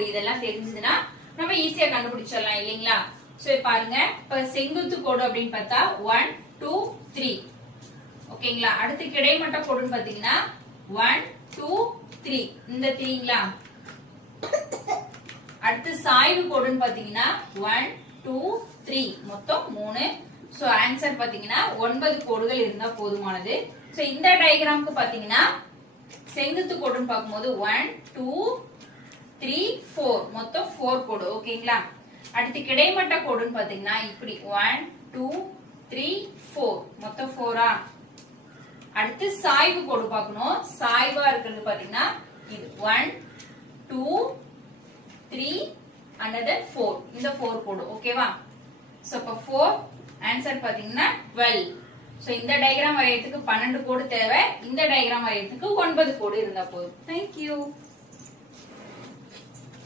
கோடு இதெல்லாம் தெரிஞ்சதுன்னா நம்ம ஈஸியா கண்டுபிடிச்சிடலாம் இல்லைங்களா? சோ பாருங்க, இப்ப செங்குத்து கோடு அப்படின்னு பார்த்தா 1 2 3 ஓகேங்களா. அடுத்து கிடைமட்ட கோடுன்னு பாத்தீங்கன்னா 1 2 3 இந்த 3ங்களா. அடுத்து சாய்வு கோடுன்னு பாத்தீங்கன்னா 1 2 3 மொத்தம் 3. சோ ஆன்சர் பாத்தீங்கன்னா 9 கோடுகள் இருந்தா போதுமானது. சோ இந்த டயகிராமுக்கு பாத்தீங்கன்னா செங்குத்து கோடுன்னு பார்க்கும்போது 1 2 3 4 மொத்தம் 4 கோடு ஓகேங்களா. அடுத்து கிடைமட்ட கோடுன்னு பாத்தீங்கன்னா இப்படி 1 2 3 4 மொத்தம் 4ஆ. அடுத்து சாய்வு கோடு பார்க்கணும். சாய்வா இருக்கிறது பாத்தீங்கன்னா இது 1 2 3 another 4 இந்த 4 கோடு ஓகேவா. சோ அப்ப 4 ஆன்சர் பாத்தீங்கன்னா 12. சோ இந்த டயகிராம் வரையறதுக்கு 12 கோடு தேவை. இந்த டயகிராம் வரையறதுக்கு 9 கோடு இருந்தா போதும். Thank you.